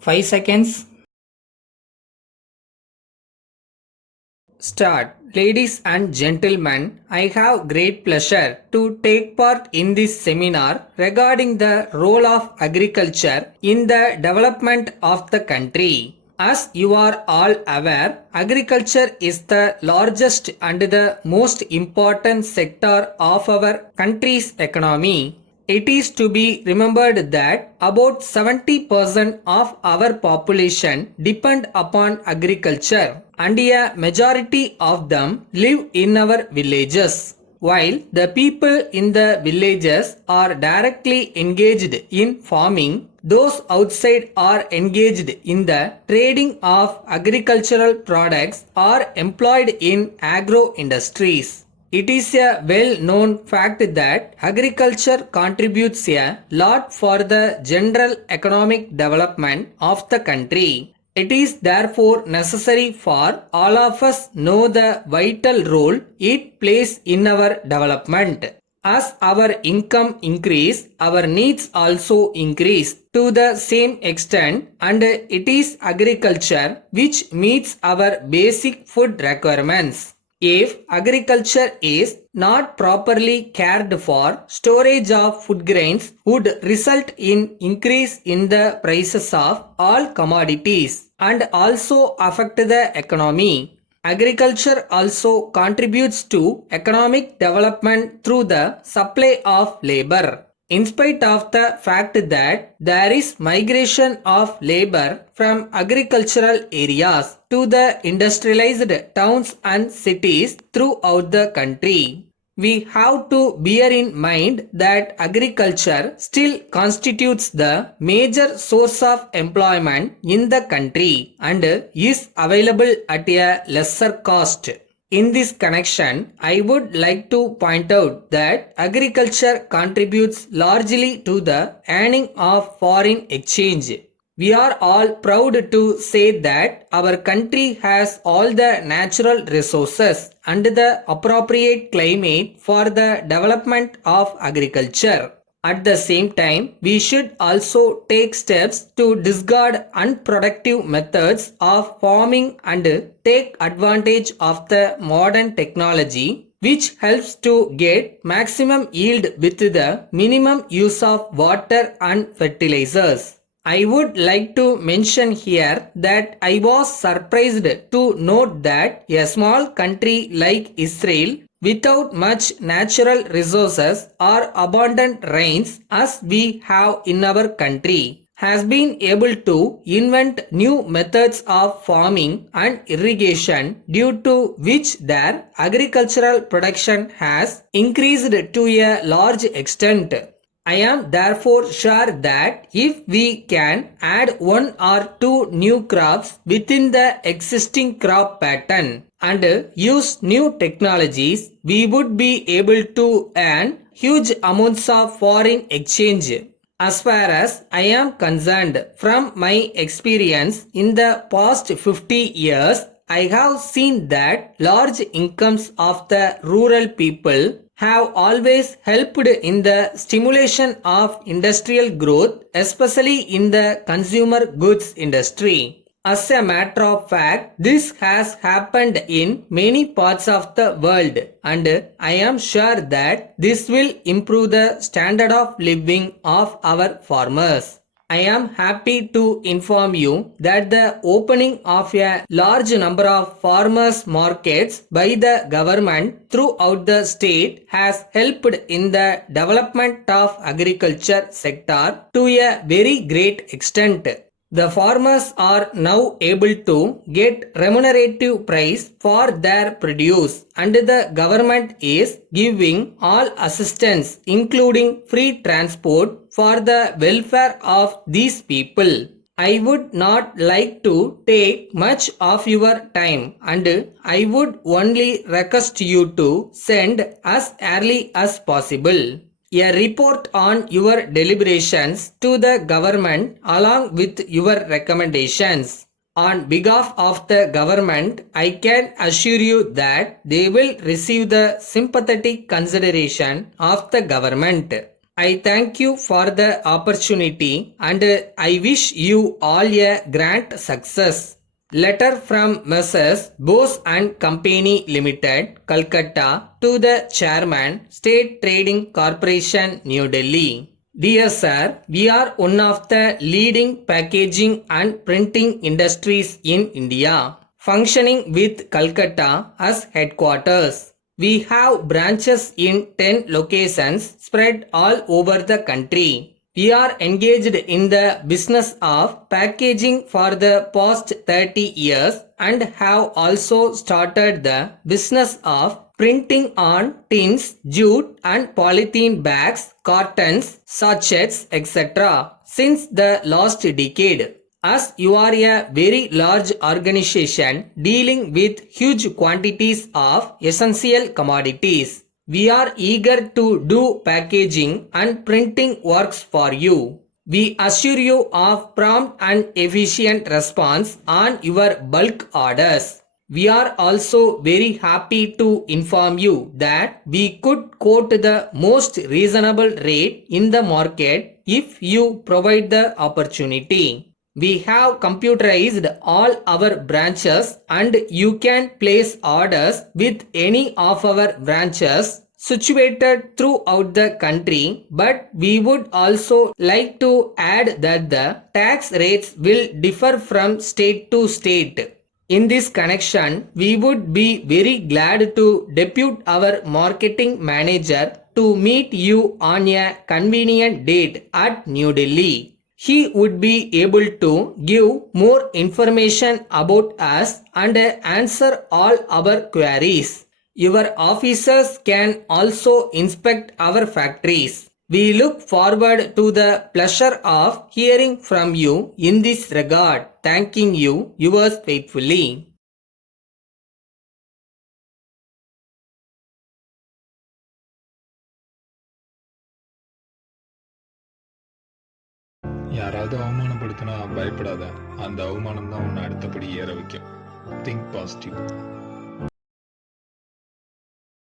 5 seconds. Start. Ladies and gentlemen, I have great pleasure to take part in this seminar regarding the role of agriculture in the development of the country. As you are all aware, agriculture is the largest and the most important sector of our country's economy. It is to be remembered that about 70% of our population depend upon agriculture and a majority of them live in our villages. While the people in the villages are directly engaged in farming, those outside are engaged in the trading of agricultural products or employed in agro industries. It is a well-known fact that agriculture contributes a lot for the general economic development of the country. It is therefore necessary for all of us know the vital role it plays in our development. As our income increase, our needs also increase to the same extent, and it is agriculture which meets our basic food requirements. If agriculture is not properly cared for, storage of food grains would result in increase in the prices of all commodities and also affect the economy. Agriculture also contributes to economic development through the supply of labor. In spite of the fact that there is migration of labor from agricultural areas to the industrialized towns and cities throughout the country, we have to bear in mind that agriculture still constitutes the major source of employment in the country and is available at a lesser cost. In this connection, I would like to point out that agriculture contributes largely to the earning of foreign exchange. We are all proud to say that our country has all the natural resources and the appropriate climate for the development of agriculture. At the same time, we should also take steps to discard unproductive methods of farming and take advantage of the modern technology which helps to get maximum yield with the minimum use of water and fertilizers. I would like to mention here that I was surprised to note that a small country like Israel, without much natural resources or abundant rains as we have in our country, has been able to invent new methods of farming and irrigation due to which their agricultural production has increased to a large extent. I am therefore sure that if we can add one or two new crops within the existing crop pattern and use new technologies, we would be able to earn huge amounts of foreign exchange. As far as I am concerned, from my experience in the past 50 years, I have seen that large incomes of the rural people have always helped in the stimulation of industrial growth, especially in the consumer goods industry. As a matter of fact, this has happened in many parts of the world, and I am sure that this will improve the standard of living of our farmers. I am happy to inform you that the opening of a large number of farmers markets by the government throughout the state has helped in the development of agriculture sector to a very great extent. The farmers are now able to get remunerative price for their produce, and the government is giving all assistance including free transport for the welfare of these people. I would not like to take much of your time, and I would only request you to send as early as possible a report on your deliberations to the government along with your recommendations. On behalf of the government, I can assure you that they will receive the sympathetic consideration of the government. I thank you for the opportunity and I wish you all a grand success. Letter from Messrs. Bose and Company Limited, Calcutta to the Chairman, State Trading Corporation, New Delhi. Dear Sir, we are one of the leading packaging and printing industries in India, functioning with Calcutta as headquarters. We have branches in 10 locations spread all over the country. We are engaged in the business of packaging for the past 30 years and have also started the business of printing on tins, jute and polythene bags, cartons, sachets, etc. since the last decade. As you are a very large organization dealing with huge quantities of essential commodities, we are eager to do packaging and printing works for you. We assure you of prompt and efficient response on your bulk orders. We are also very happy to inform you that we could quote the most reasonable rate in the market if you provide the opportunity. We have computerized all our branches and you can place orders with any of our branches situated throughout the country, but we would also like to add that the tax rates will differ from state to state. In this connection, we would be very glad to depute our marketing manager to meet you on a convenient date at New Delhi. He would be able to give more information about us and answer all our queries. Your officers can also inspect our factories. We look forward to the pleasure of hearing from you in this regard. Thanking you, yours faithfully. யாராவது அவமானப்படுத்தினா பயப்படாத. அந்த அவமானம் தான் உன்னை அடுத்தபடி ஏற வைக்கும். Think positive.